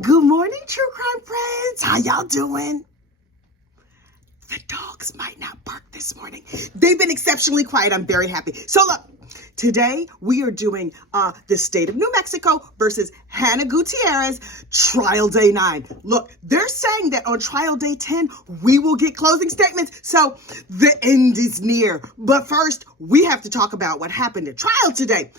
Good morning, true crime friends. How y'all doing? The dogs might not bark this morning. They've been exceptionally quiet. I'm very happy. So look, today we are doing the state of New Mexico versus Hannah Gutierrez, trial day 9. Look, they're saying that on trial day 10, we will get closing statements. So the end is near. But first, we have to talk about what happened at trial today.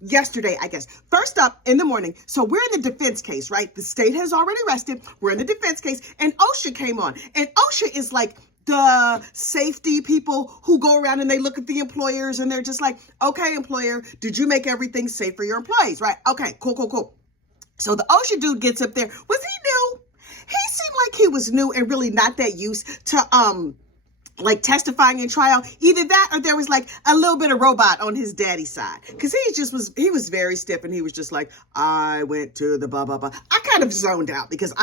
Yesterday, I guess. First up, in the morning, so we're in the defense case, right? The state has already rested. We're in the defense case, and OSHA came on. And OSHA is like the safety people who go around and they look at the employers and they're just like, okay, employer, did you make everything safe for your employees, right? Okay, cool. So the OSHA dude gets up there. Was he new? He seemed like he was new and really not that used to, like testifying in trial. Either that or there was like a little bit of robot on his daddy's side. Cause he was very stiff and he was just like, I went to the blah, blah, blah. I kind of zoned out because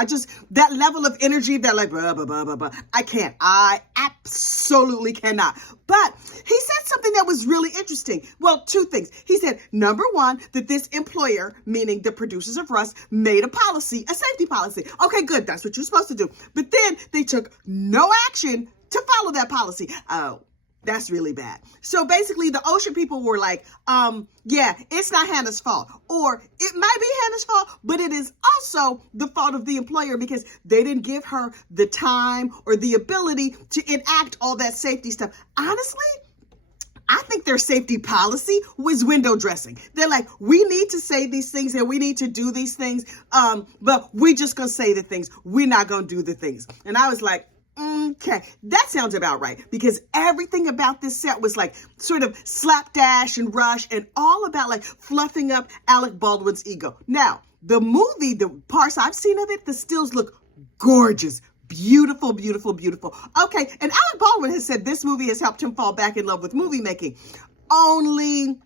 that level of energy, that like, blah, blah, blah, blah, blah. I absolutely cannot. But he said something that was really interesting. Well, two things. He said, number one, that this employer, meaning the producers of Rust, made a policy, a safety policy. Okay, good. That's what you're supposed to do. But then they took no action to follow that policy. Oh, that's really bad. So basically the OSHA people were like, yeah, it's not Hannah's fault. Or it might be Hannah's fault, but it is also the fault of the employer because they didn't give her the time or the ability to enact all that safety stuff. Honestly, I think their safety policy was window dressing. They're like, we need to say these things and we need to do these things, but we just gonna say the things. We're not gonna do the things. And I was like, okay, that sounds about right because everything about this set was like sort of slapdash and rush and all about like fluffing up Alec Baldwin's ego. Now, the movie, the parts I've seen of it, the stills look gorgeous. Beautiful. Okay, and Alec Baldwin has said this movie has helped him fall back in love with movie making. Only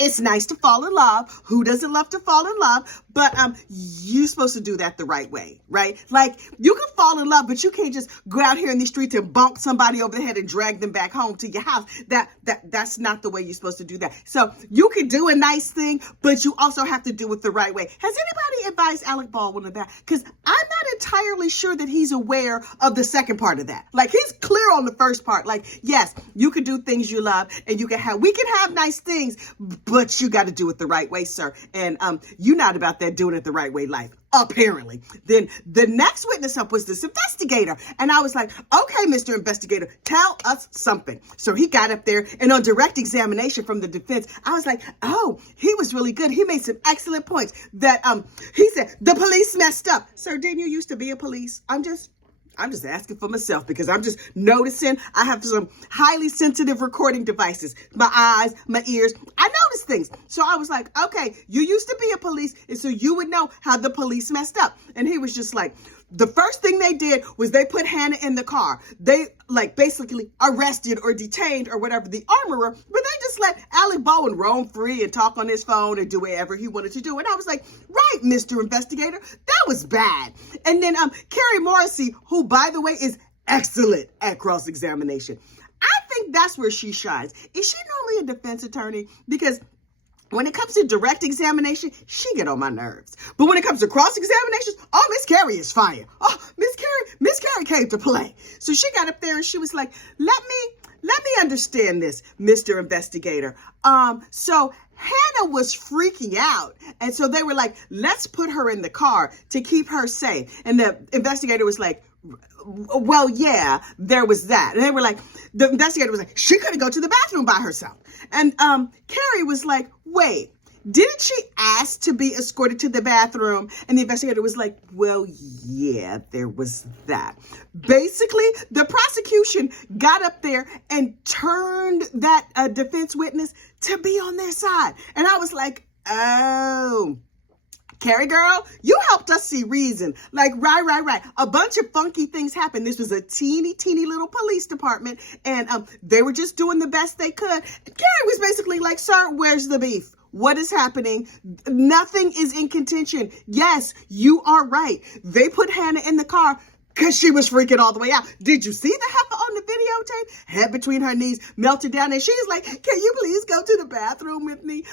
it's nice to fall in love. Who doesn't love to fall in love? But you're supposed to do that the right way, right? Like you can fall in love, but you can't just go out here in the streets and bump somebody over the head and drag them back home to your house. That's not the way you're supposed to do that. So you can do a nice thing, but you also have to do it the right way. Has anybody advised Alec Baldwin of that? Because I'm not entirely sure that he's aware of the second part of that. Like he's clear on the first part. Like, yes, you can do things you love and we can have nice things, but you got to do it the right way, sir. And you're not about that doing it the right way life, apparently. Then the next witness up was this investigator. And I was like, okay, Mr. Investigator, tell us something. So he got up there and on direct examination from the defense, I was like, oh, he was really good. He made some excellent points that he said, the police messed up. Sir, didn't you used to be a police? I'm just asking for myself because I'm just noticing I have some highly sensitive recording devices. My eyes, my ears, I notice things. So I was like, okay, you used to be a police, and so you would know how the police messed up. And he was just like, the first thing they did was they put Hannah in the car. They like basically arrested or detained or whatever the armorer, but they just let Alec Baldwin roam free and talk on his phone and do whatever he wanted to do. And I was like, right, Mr. Investigator, that was bad. And then Carrie Morrissey, who by the way is excellent at cross-examination. I think that's where she shines. Is she normally a defense attorney? Because when it comes to direct examination, she get on my nerves. But when it comes to cross-examinations, oh, Miss Carrie is fire. Oh, Miss Carrie came to play. So she got up there and she was like, let me understand this, Mr. Investigator. So Hannah was freaking out. And so they were like, let's put her in the car to keep her safe. And the investigator was like, well, yeah, there was that. And they were like, the investigator was like, she couldn't go to the bathroom by herself. And Carrie was like, wait, didn't she ask to be escorted to the bathroom? And the investigator was like, well, yeah, there was that. Basically, the prosecution got up there and turned that defense witness to be on their side. And I was like, oh, Carrie girl, you helped us see reason. Like, right. A bunch of funky things happened. This was a teeny little police department, and they were just doing the best they could. Carrie was basically like, sir, where's the beef? What is happening? Nothing is in contention. Yes, you are right. They put Hannah in the car because she was freaking all the way out. Did you see the heifer on the videotape? Head between her knees, melted down, and she's like, can you please go to the bathroom with me?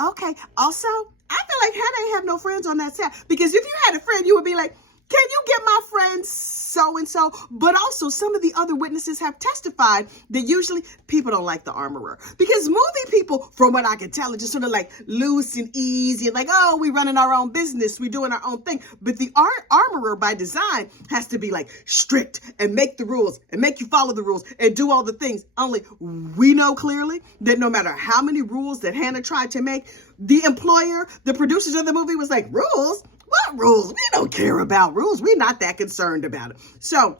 Okay. Also, I feel like Hannah ain't have no friends on that set, because if you had a friend, you would be like, can you get my friend so-and-so? But also, some of the other witnesses have testified that usually people don't like the armorer, because movie people, from what I can tell, are just sort of like loose and easy and like, oh, we running our own business, we doing our own thing. But the armorer by design has to be like strict and make the rules and make you follow the rules and do all the things. Only we know clearly that no matter how many rules that Hannah tried to make, the employer, the producers of the movie was like, rules? What rules? We don't care about rules. We're not that concerned about it. So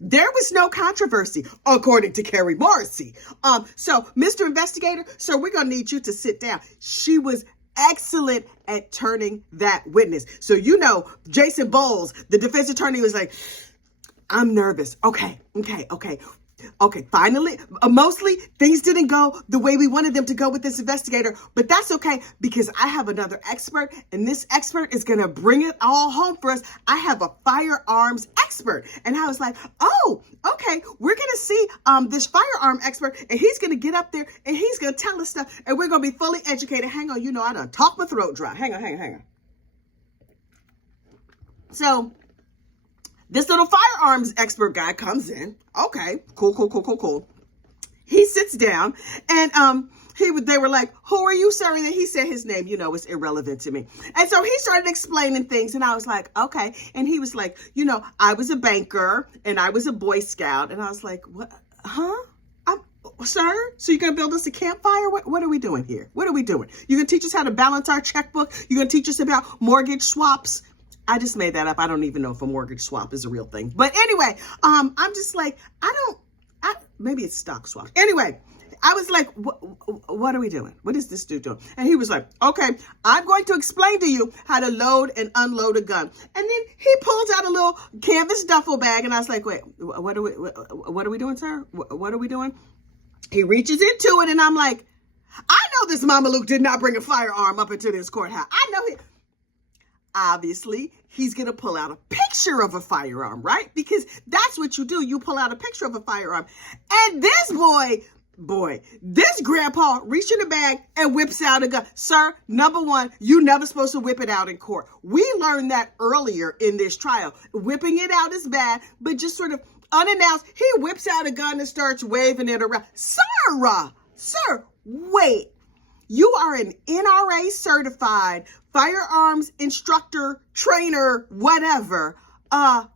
there was no controversy, according to Carrie Morrissey. So Mr. Investigator, sir, we're going to need you to sit down. She was excellent at turning that witness. So, you know, Jason Bowles, the defense attorney, was like, I'm nervous. Okay. Finally, mostly things didn't go the way we wanted them to go with this investigator, but that's okay, because I have another expert, and this expert is going to bring it all home for us. I have a firearms expert. And I was like, oh, okay, we're going to see this firearm expert, and he's going to get up there and he's going to tell us stuff, and we're going to be fully educated. Hang on, you know, I done talk my throat dry. Hang on. So this little firearms expert guy comes in. Okay, cool. He sits down, and they were like, who are you, sir? And he said his name, you know, it's irrelevant to me. And so he started explaining things, and I was like, okay. And he was like, you know, I was a banker and I was a Boy Scout. And I was like, what? Huh? Sir, so you're going to build us a campfire? What are we doing here? What are we doing? You're going to teach us how to balance our checkbook? You're going to teach us about mortgage swaps? I just made that up. I don't even know if a mortgage swap is a real thing. But anyway, I'm just like, maybe it's stock swap. Anyway, I was like, what are we doing? What is this dude doing? And he was like, okay, I'm going to explain to you how to load and unload a gun. And then he pulls out a little canvas duffel bag, and I was like, wait, what are we doing, sir? What are we doing? He reaches into it, and I'm like, I know this Mama Luke did not bring a firearm up into this courthouse. I know he... Obviously, he's going to pull out a picture of a firearm, right? Because that's what you do. You pull out a picture of a firearm. And this this grandpa reaches in the bag and whips out a gun. Sir, number one, you're never supposed to whip it out in court. We learned that earlier in this trial. Whipping it out is bad, but just sort of unannounced, he whips out a gun and starts waving it around. Sir, wait. You are an NRA certified firearms instructor, trainer, whatever, and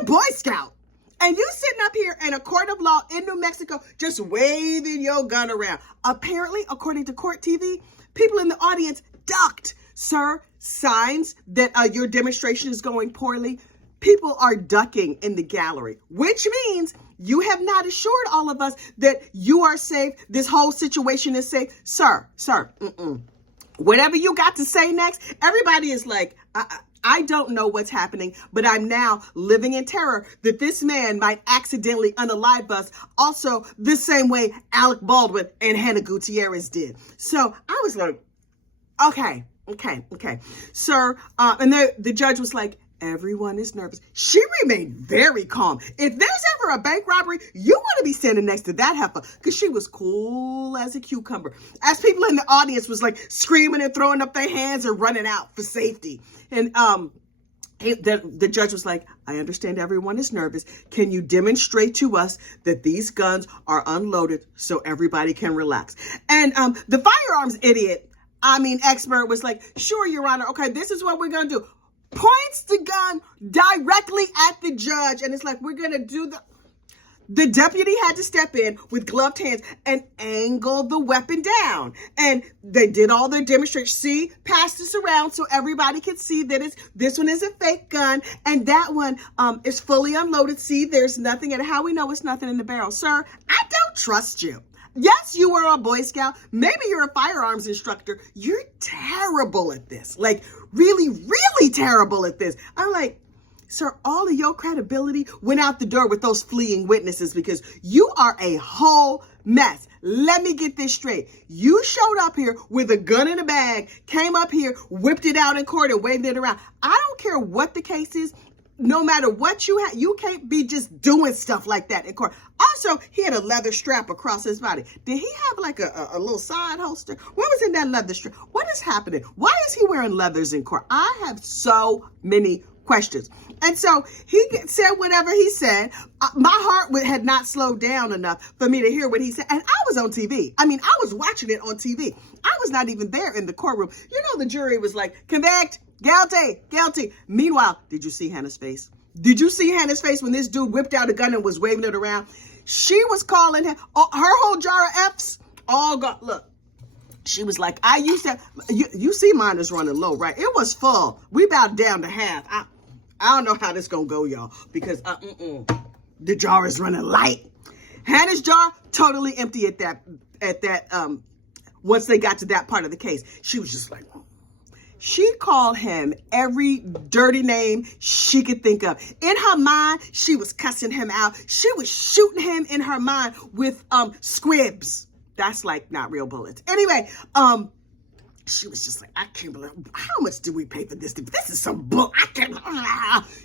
a Boy Scout. And you sitting up here in a court of law in New Mexico just waving your gun around. Apparently, according to court TV, people in the audience ducked. Sir, signs that your demonstration is going poorly. People are ducking in the gallery, which means you have not assured all of us that you are safe. This whole situation is safe. Sir, whatever you got to say next, everybody is like, I don't know what's happening, but I'm now living in terror that this man might accidentally unalive us also the same way Alec Baldwin and Hannah Gutierrez did. So I was like, okay. Sir, and the judge was like, everyone is nervous. She remained very calm. If there's ever a bank robbery, you want to be standing next to that heifer, because she was cool as a cucumber. As people in the audience was like screaming and throwing up their hands and running out for safety. And the judge was like, I understand everyone is nervous. Can you demonstrate to us that these guns are unloaded so everybody can relax? And the firearms expert was like, sure, Your Honor. Okay, this is what we're going to do. Points the gun directly at the judge, and it's like, we're gonna do the deputy had to step in with gloved hands and angle the weapon down, and they did all their demonstration. See, pass this around so everybody can see that this one is a fake gun and that one is fully unloaded. See, there's nothing, and how we know it's nothing in the barrel. Sir, I don't trust you. Yes, you were a Boy Scout. Maybe you're a firearms instructor. You're terrible at this. Like, really, really terrible at this. I'm like, sir, all of your credibility went out the door with those fleeing witnesses, because you are a whole mess. Let me get this straight. You showed up here with a gun in a bag, came up here, whipped it out in court and waved it around. I don't care what the case is. no matter what you have, you can't be just doing stuff like that in court. Also, he had a leather strap across his body. Did he have like a little side holster? What was in that leather strap? What is happening? Why is he wearing leathers in court? I have so many questions. And so he said whatever he said. My heart had not slowed down enough for me to hear what he said. And I was on TV. I mean, I was watching it on TV. I was not even there in the courtroom. You know, the jury was like, convict, guilty, guilty. Meanwhile, did you see Hannah's face? Did you see Hannah's face when this dude whipped out a gun and was waving it around? She was calling him, her whole jar of F's all got, look. She was like, I used to, you see mine is running low, right? It was full. We about down to half. I don't know how this gonna go, y'all, because the jar is running light. Hannah's jar totally empty at that once they got to that part of the case. She was just like, she called him every dirty name she could think of. In her mind, she was cussing him out. She was shooting him in her mind with squibs. That's like not real bullets. Anyway, she was just like, I can't believe, how much did we pay for this? This is some bull. I can't.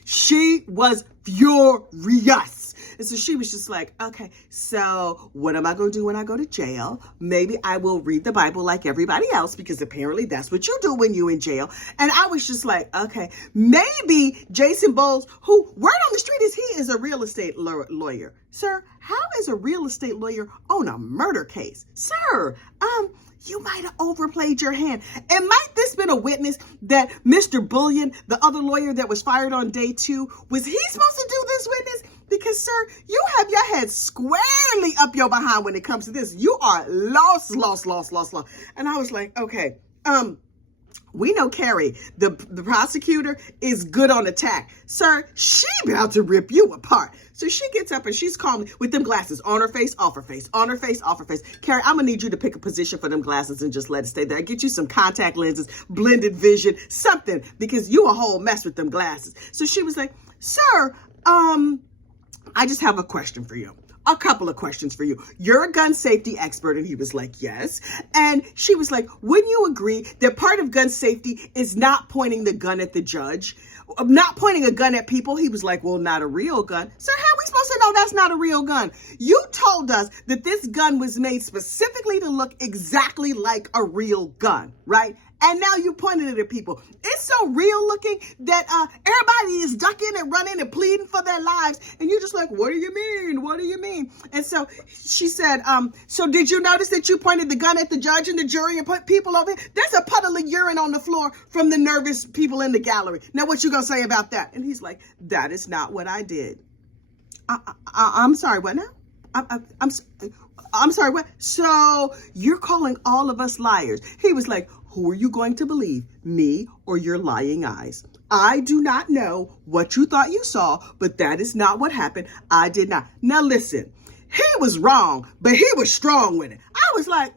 She was furious. And so she was just like, okay, so what am I going to do when I go to jail? Maybe I will read the Bible like everybody else, because apparently that's what you do when you're in jail. And I was just like, okay, maybe Jason Bowles, who word on the street is he is a real estate lawyer. Sir, how is a real estate lawyer on a murder case? Sir, you might have overplayed your hand. And might this been a witness that Mr. Bullion, the other lawyer that was fired on day 2, was he supposed to do this witness? Because, sir, you have your head squarely up your behind when it comes to this. You are lost. And I was like, okay, we know Carrie, the prosecutor, is good on attack. Sir, she about to rip you apart. So she gets up and she's calling with them glasses on her face, off her face, on her face, off her face. Carrie, I'm going to need you to pick a position for them glasses and just let it stay there. Get you some contact lenses, blended vision, something, because you a whole mess with them glasses. So she was like, sir, I just have a question for you. A couple of questions for you. You're a gun safety expert. And he was like, yes. And she was like, wouldn't you agree that part of gun safety is not pointing the gun at the judge, not pointing a gun at people? He was like, well, not a real gun. Sir, how are we supposed to know that's not a real gun? You told us that this gun was made specifically to look exactly like a real gun, right? And now you pointed it at people. It's so real looking that everybody is ducking and running and pleading for their lives. And you're just like, what do you mean? What do you mean? And so she said, so did you notice that you pointed the gun at the judge and the jury and put people over here? There's a puddle of urine on the floor from the nervous people in the gallery. Now, what you gonna say about that? And he's like, that is not what I did. I'm sorry, what now? I'm sorry, what? So you're calling all of us liars. He was like, who are you going to believe, me or your lying eyes? I do not know what you thought you saw, but that is not what happened. I did not. Now listen, he was wrong, but he was strong with it. I was like,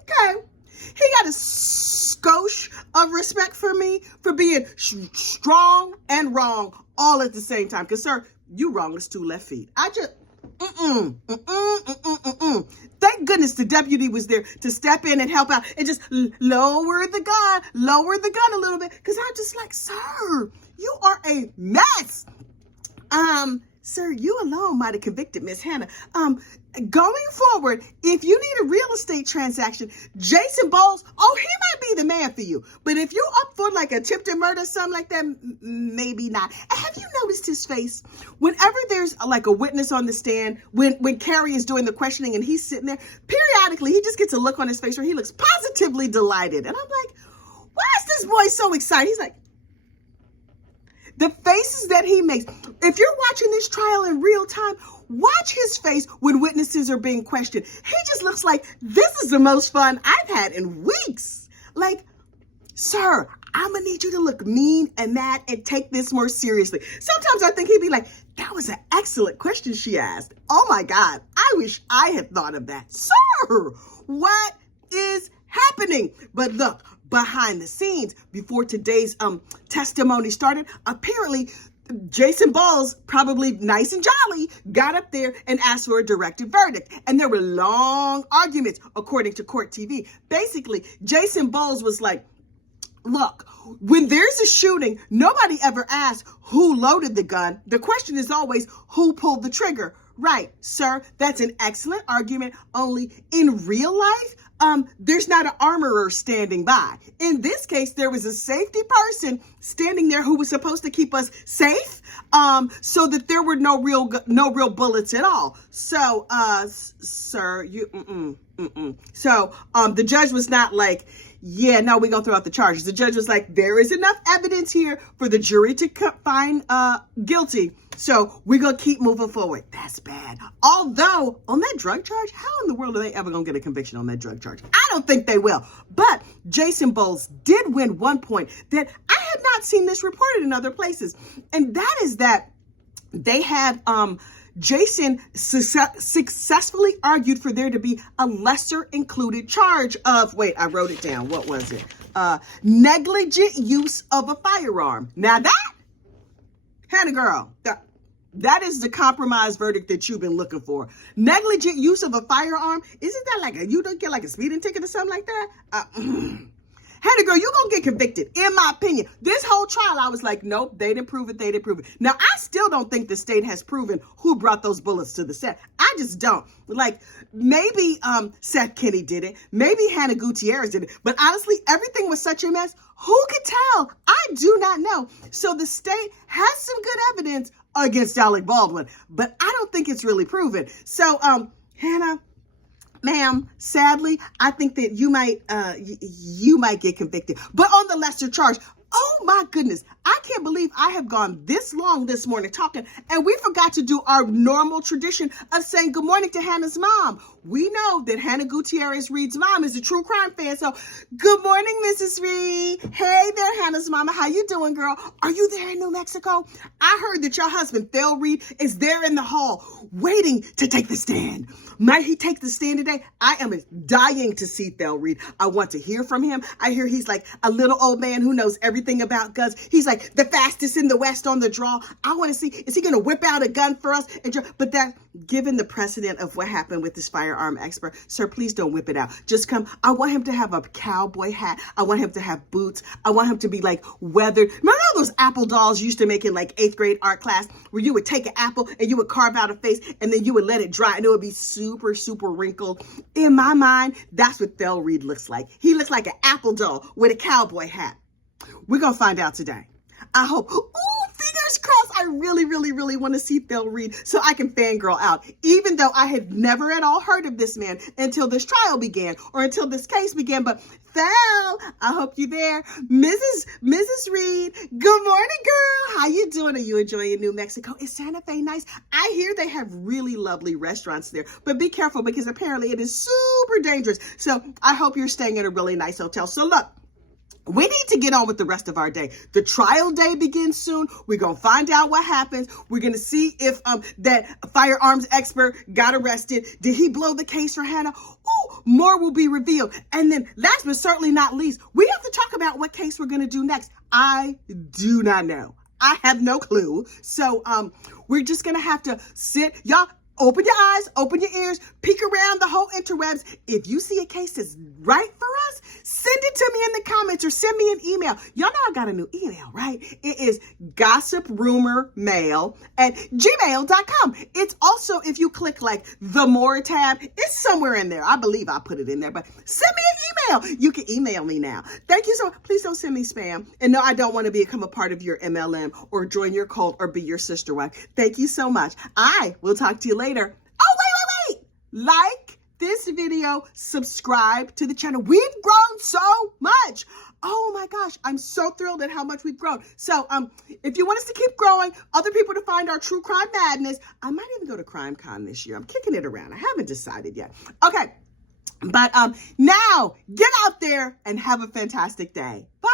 okay. He got a skosh of respect for me for being strong and wrong all at the same time. Because, sir, you wrong as 2 left feet. I just... Thank goodness the deputy was there to step in and help out and just lower the gun a little bit. Because I'm just like, sir, you are a mess. Sir, you alone might have convicted Miss Hannah. Going forward, if you need a real estate transaction, Jason Bowles, he might be the man for you. But if you're up for like attempted murder, something like that, maybe not. And have you noticed his face? Whenever there's like a witness on the stand, when Carrie is doing the questioning and he's sitting there, periodically he just gets a look on his face where he looks positively delighted. And I'm like, why is this boy so excited? He's like, the faces that he makes. If you're watching this trial in real time, watch his face when witnesses are being questioned. He just looks like, this is the most fun I've had in weeks. Like, sir, I'm gonna need you to look mean and mad and take this more seriously. Sometimes I think he'd be like, that was an excellent question she asked. Oh my God, I wish I had thought of that. Sir, what is happening? But look, behind the scenes, before today's testimony started, apparently Jason Bowles, probably nice and jolly, got up there and asked for a directed verdict. And there were long arguments, according to Court TV. Basically, Jason Bowles was like, Look, when there's a shooting, nobody ever asks who loaded the gun. The question is always who pulled the trigger. Right, sir, that's an excellent argument. Only in real life, there's not an armorer standing by. In this case, there was a safety person standing there who was supposed to keep us safe, so that there were no real bullets at all. So, sir, So, the judge was not like, yeah, no, we're going to throw out the charges. The judge was like, there is enough evidence here for the jury to find guilty. So we're going to keep moving forward. That's bad. Although, on that drug charge, how in the world are they ever going to get a conviction on that drug charge? I don't think they will. But Jason Bowles did win one point that I had not seen this reported in other places. And that is that they have Jason successfully argued for there to be a lesser included charge of, wait, I wrote it down. What was it? Negligent use of a firearm. Now that, Hannah girl, that is the compromise verdict that you've been looking for. Negligent use of a firearm. Isn't that like you don't get like a speeding ticket or something like that? Hannah girl, you're going to get convicted, in my opinion. This whole trial, I was like, nope, they didn't prove it, they didn't prove it. Now, I still don't think the state has proven who brought those bullets to the set. I just don't. Like, maybe Seth Kenny did it. Maybe Hannah Gutierrez did it. But honestly, everything was such a mess. Who could tell? I do not know. So the state has some good evidence against Alec Baldwin, but I don't think it's really proven. So, Hannah, ma'am, sadly, I think that you might get convicted. But on the lesser charge, oh my goodness, I can't believe I have gone this long this morning talking, and we forgot to do our normal tradition of saying good morning to Hannah's mom. We know that Hannah Gutierrez Reed's mom is a true crime fan, so good morning, Mrs. Reed. Hey there, Hannah's mama. How you doing, girl? Are you there in New Mexico? I heard that your husband, Phil Reed, is there in the hall waiting to take the stand. Might he take the stand today? I am dying to see Phil Reed. I want to hear from him. I hear he's like a little old man who knows everything about guns. He's like the fastest in the West on the draw. I want to see, is he going to whip out a gun for us? But that, given the precedent of what happened with this firearm expert, sir, please don't whip it out. Just come. I want him to have a cowboy hat. I want him to have boots. I want him to be like weathered. Remember all those apple dolls you used to make in like 8th grade art class where you would take an apple and you would carve out a face and then you would let it dry and it would be super, super wrinkled. In my mind, that's what Phil Reed looks like. He looks like an apple doll with a cowboy hat. We're going to find out today. I hope. Ooh, fingers crossed. I really, really, really want to see Phil Reed so I can fangirl out. Even though I had never at all heard of this man until this trial began or until this case began. But Phil, I hope you're there. Mrs. Reed, good morning, girl. How you doing? Are you enjoying New Mexico? Is Santa Fe nice? I hear they have really lovely restaurants there. But be careful because apparently it is super dangerous. So I hope you're staying at a really nice hotel. So look, we need to get on with the rest of our day. The trial day begins soon. We're going to find out what happens. We're going to see if that firearms expert got arrested. Did he blow the case for Hannah? Ooh, more will be revealed. And then last but certainly not least, we have to talk about what case we're going to do next. I do not know. I have no clue. So we're just going to have to sit. Y'all, open your eyes, open your ears, peek around the whole interwebs. If you see a case that's right for us, send it to me in the comments or send me an email. Y'all know I got a new email, right? It is GossipRumorMail at gmail.com. It's also, if you click like the more tab, it's somewhere in there. I believe I put it in there, but send me an email. You can email me now. Thank you so much. Please don't send me spam. And no, I don't want to become a part of your MLM or join your cult or be your sister wife. Thank you so much. I will talk to you later. Oh, wait. Like this video, subscribe to the channel. We've grown so much. Oh my gosh, I'm so thrilled at how much we've grown. So if you want us to keep growing, other people to find our true crime madness, I might even go to CrimeCon this year. I'm kicking it around. I haven't decided yet. Okay, but now get out there and have a fantastic day. Bye.